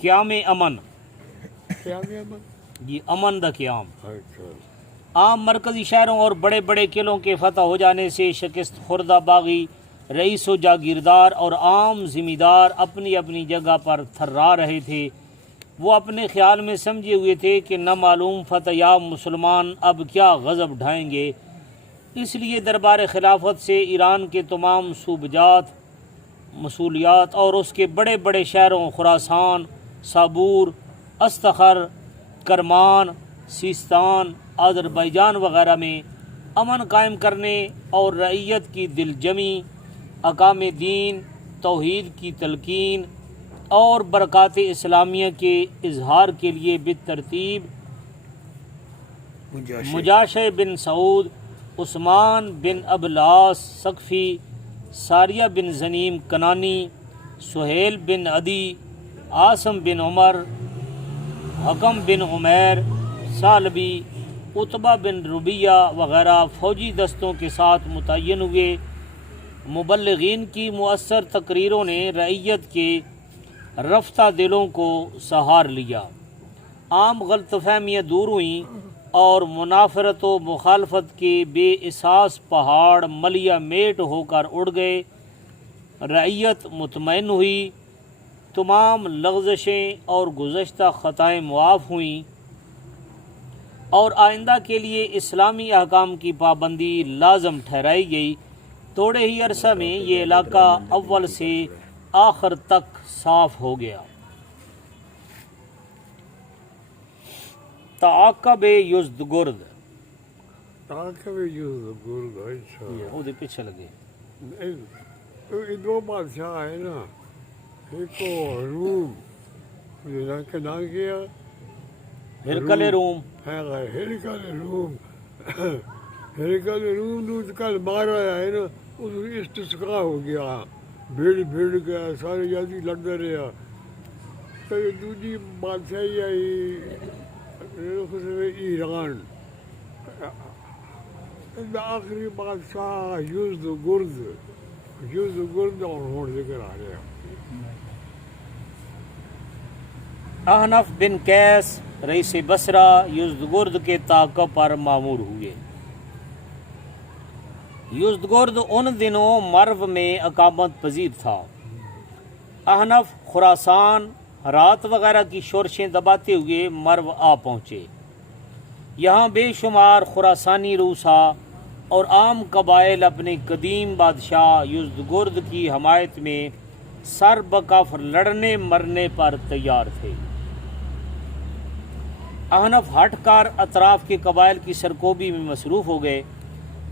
قیام امن، قیام امن. یہ امن دا قیام. اچھا. عام مرکزی شہروں اور بڑے بڑے قلعوں کے فتح ہو جانے سے شکست خوردہ باغی رئیس و جاگیردار اور عام ذمہ دار اپنی اپنی جگہ پر تھرا رہے تھے. وہ اپنے خیال میں سمجھے ہوئے تھے کہ نہ معلوم فتح یاب مسلمان اب کیا غضب ڈھائیں گے. اس لیے دربار خلافت سے ایران کے تمام صوبجات، مسولیات اور اس کے بڑے بڑے شہروں خراسان، صابور، استخر، کرمان، سیستان، آذربائیجان وغیرہ میں امن قائم کرنے اور رعیت کی دل جمی، احکام دین، توحید کی تلقین اور برکات اسلامیہ کے اظہار کے لیے بالترتیب مجاشع بن سعود، عثمان بن ابلاس ثقفی، ساریہ بن زنیم کنانی، سہیل بن عدی، عاصم بن عمر، حکم بن عمیر ثعلبی، عتبہ بن ربیہ وغیرہ فوجی دستوں کے ساتھ متعین ہوئے. مبلغین کی مؤثر تقریروں نے رعیت کے رفتہ دلوں کو سہار لیا. عام غلط فہمیاں دور ہوئیں اور منافرت و مخالفت کے بے اساس پہاڑ ملیہ میٹ ہو کر اڑ گئے. رعیت مطمئن ہوئی، تمام لغزشیں اور گزشتہ خطائیں معاف ہوئیں اور آئندہ کے لیے اسلامی احکام کی پابندی لازم ٹھہرائی گئی. تھوڑے ہی عرصہ میں یہ علاقہ اول سے آخر تک صاف ہو گیا. تعاقب یزدگرد، تعاقب یزدگرد. اچھا. وہ دے پیچھے لگے. یہ دو بادشاہ ہیں نا، ایک کو روم کا نام کیا ہرکل روم، ہرکل روم. ہرکل روم نے کل مارا ہے نا، اس استسقا ہو گیا، بھیڑ گیا، سارے جلدی لڑتے رہا. تو دوسری بادشاہی آئی ایران. آخری بادشاہ یزدگرد اور ہون ذکر آ گیا. احنف بن قیس رئیس بصرہ یزدگرد کے تعاقب پر مامور ہوئے. یزدگرد ان دنوں مرو میں اقامت پذیر تھا. احنف خراسان، ہرات وغیرہ کی شورشیں دباتے ہوئے مرو آ پہنچے. یہاں بے شمار خراسانی روسا اور عام قبائل اپنے قدیم بادشاہ یزدگرد کی حمایت میں سر بکف لڑنے مرنے پر تیار تھے. احنف ہٹ کر اطراف کے قبائل کی سرکوبی میں مصروف ہو گئے.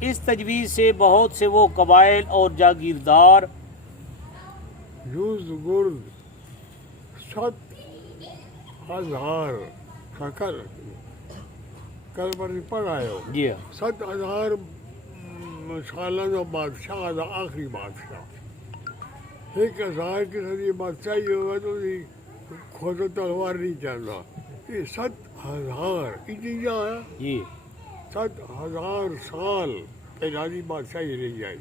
اس تجویز سے بہت سے وہ قبائل اور جاگیردار یزدگرد 7,000 کل پر پڑھ آئے ہو. جی 7,000 سالہ بادشاہ تھا، آخری بادشاہ. 1,000 کی صدی بادشاہی ہوگا تو کھوجو تلوار نہیں چلتا. یہ 7,000 اتنی جہاں جی 7,000 سال پہلانی بادشاہی رہی آئی.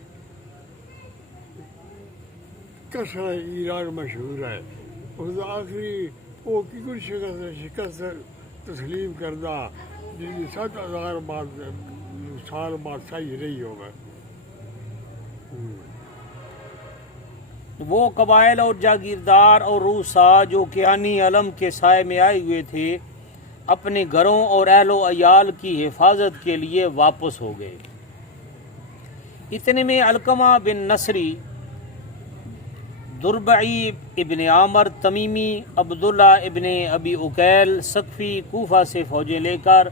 کسرا ایران مشہور ہے. اس آخری وہ کی کچھ شکست تسلیم کردہ جن کی 7,000 سال بادشاہی رہی ہوگا. وہ قبائل اور جاگیردار اور روسا جو کیانی علم کے سائے میں آئے ہوئے تھے اپنے گھروں اور اہل و عیال کی حفاظت کے لیے واپس ہو گئے. اتنے میں علقمہ بن نصری، دربعی ابن عامر تمیمی، عبداللہ ابن ابی اکیل ثقفی کوفہ سے فوجیں لے کر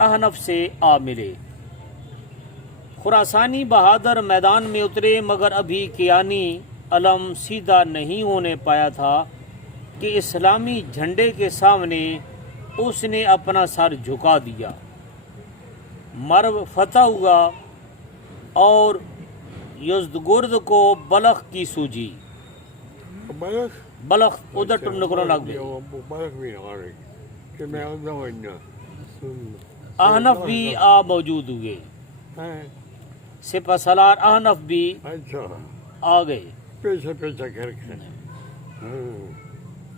احنف سے آ ملے. خراسانی بہادر میدان میں اترے مگر ابھی کیانی علم سیدھا نہیں ہونے پایا تھا کہ اسلامی جھنڈے کے سامنے اس نے اپنا سر جھکا دیا. مرو فتح ہوا اور یزدگرد کو بلخ کی سوجی. بلخ ادھر ٹنڈکروں لگ گئے. احنف بھی آ موجود ہوئے. سپہ سالار احنف بھی آ گئے. پیچھے کر کے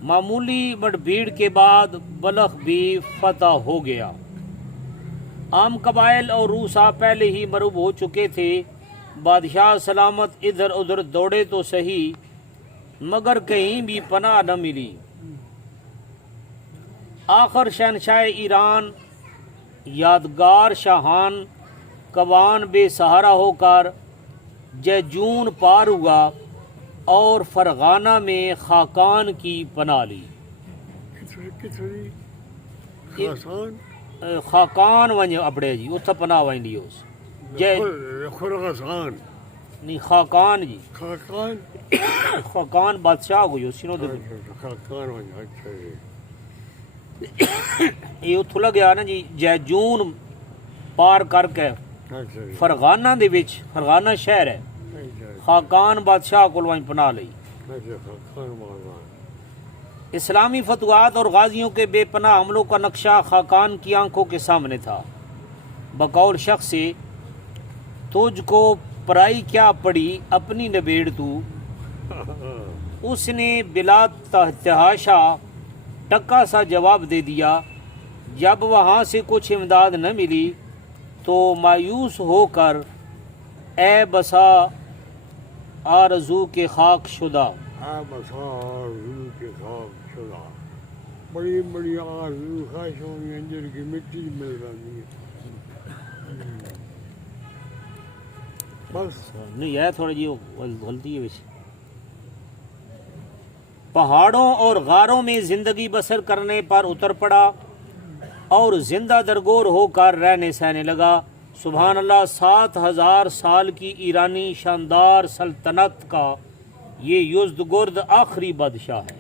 معمولی بڑ بھیڑ کے بعد بلخ بھی فتح ہو گیا۔ عام قبائل اور روسا پہلے ہی مرعوب ہو چکے تھے۔ بادشاہ سلامت ادھر ادھر دوڑے تو صحیح، مگر کہیں بھی پناہ نہ ملی۔ آخر شہنشاہ ایران یادگار شاہان کوان بے سہارا ہو کر جیجون پار ہوا اور فرغانہ میں خاقان کی پناہ لی۔ کتنی خراسان خاقان ونج اپڑے جی اتھا پناہ وائن لیوس جے خراسان نہیں خاقان جی خاقان خاقان بادشاہ کو جو سینو دے خاقان ونج اچھا جی یہ اتھو لگیا نا جی جیجون پار کر کے اچھا جی فرغانہ دے وچ فرغانہ شہر ہے خاقان بادشاہ کو وائن پناہ لئی۔ اچھا خاقان مہمان اسلامی فتوحات اور غازیوں کے بے پناہ حملوں کا نقشہ خاقان کی آنکھوں کے سامنے تھا۔ بقول شخص سے تجھ کو پرائی کیا پڑی اپنی نبیڑ تو، اس نے بلا تحاشا ٹکا سا جواب دے دیا۔ جب وہاں سے کچھ امداد نہ ملی تو مایوس ہو کر اے بسا آرزو کے خاک شدہ، مسار روح کے خاک شدہ، بڑی بڑی آرزو خواہشوں میں انجر کی مٹی مل رہی ہے۔ بس نہیں ہے تھوڑا جی غلطی ہے ویسے۔ پہاڑوں اور غاروں میں زندگی بسر کرنے پر اتر پڑا اور زندہ درگور ہو کر رہنے سہنے لگا۔ سبحان اللہ، 7000 سال کی ایرانی شاندار سلطنت کا یہ یزدگرد آخری بادشاہ ہے۔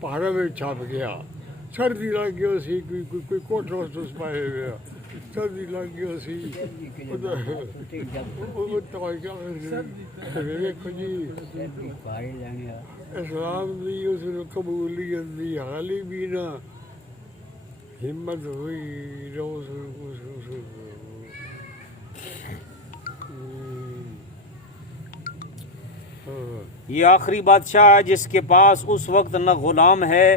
پہاڑوں میں چھاپ گیا، سردی لگ گئی سی، کوئی کوٹھ اس پائے گیا، سردی لگ گئی سی دیکھو جی اسلام دی اس نے قبولیت دی حالی بھی نہ ہمت ہوئی نہ یہ آخری بادشاہ ہے جس کے پاس اس وقت نہ غلام ہے،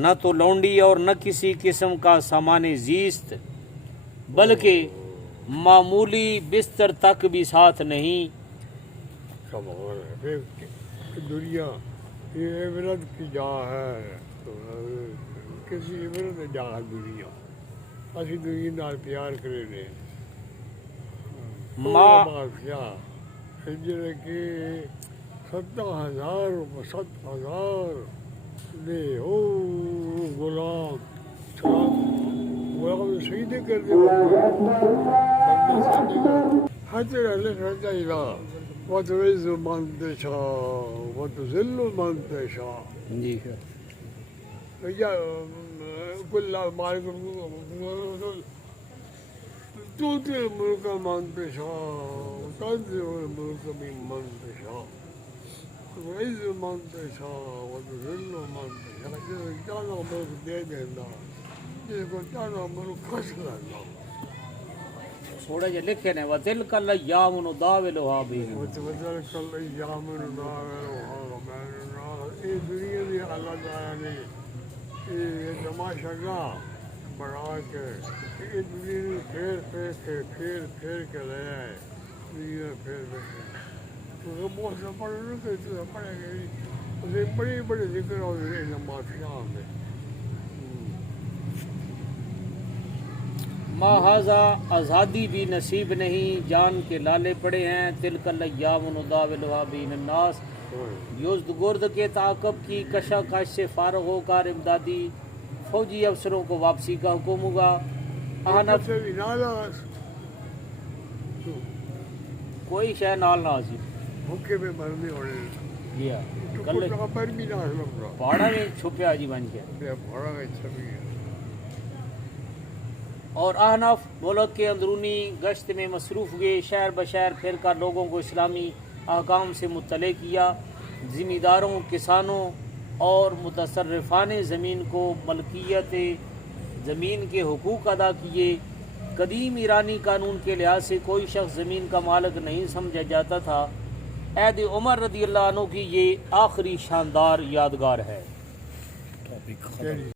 نہ تو لونڈی اور نہ کسی قسم کا سامان زیست، بلکہ معمولی بستر تک بھی ساتھ نہیں۔ کمال ہے دنیا، یہ عبرت کی جا ہے، کسی عبرت جا ہے دنیا، اسی دنیا نال پیار کرے نے بادشاہ جڑے کہ 70,000 دے او غلام غلام شہید کر دے حضر لکھنا چاہیے وتعز من تشاء وتذل من تشاء جی كل مالك تؤتي الملك من تشاء وتنزع الملك ممن تشاء وتعز من تشاء وتذل من تشاء جس کو چاہنا ملک دے دینا، جس کو چاہنا ملک کھس لینا۔ تھوڑا جا لکھے نے وَتِلْكَ الْأَيَّامُ نُدَاوِلُهَا بَيْنَ وتلك الأيام نداولها بين الناس۔ یہ دنیا بھی اللہ تعالیٰ نے یہ تماشا گاہ بڑھا کے یہ دنیا میں پھیر کے لے آئے، دنیا پھیر تو بہت سے پڑھنے کے تو پڑھے گئے اسے بڑی بڑی ذکر ہو رہے نمازیاں میں۔ ما ھذا آزادی بھی نصیب نہیں، جان کے لالے پڑے ہیں۔ تلک الایام نداولها بین الناس، یزدگرد کے تعاقب کی کشاکش سے فارغ ہو کر امدادی فوجی افسروں کو واپسی کا حکم ہوگا۔ احنف سے بھی ناراض کوئی شے نال نہ سی بھوکے میں مرنے ہونے جی ہاں کل خبر بھی نہ لگ رہا پہاڑا میں چھپیا جی بن کے۔ بڑا اچھا بھی ہے۔ اور احنف ملک کے اندرونی گشت میں مصروف ہوئے، شہر بشہر پھر کر لوگوں کو اسلامی احکام سے مطلع کیا، ذمہ داروں، کسانوں اور متصرفان زمین کو ملکیت زمین کے حقوق ادا کیے۔ قدیم ایرانی قانون کے لحاظ سے کوئی شخص زمین کا مالک نہیں سمجھا جاتا تھا، عہد عمر رضی اللہ عنہ کی یہ آخری شاندار یادگار ہے۔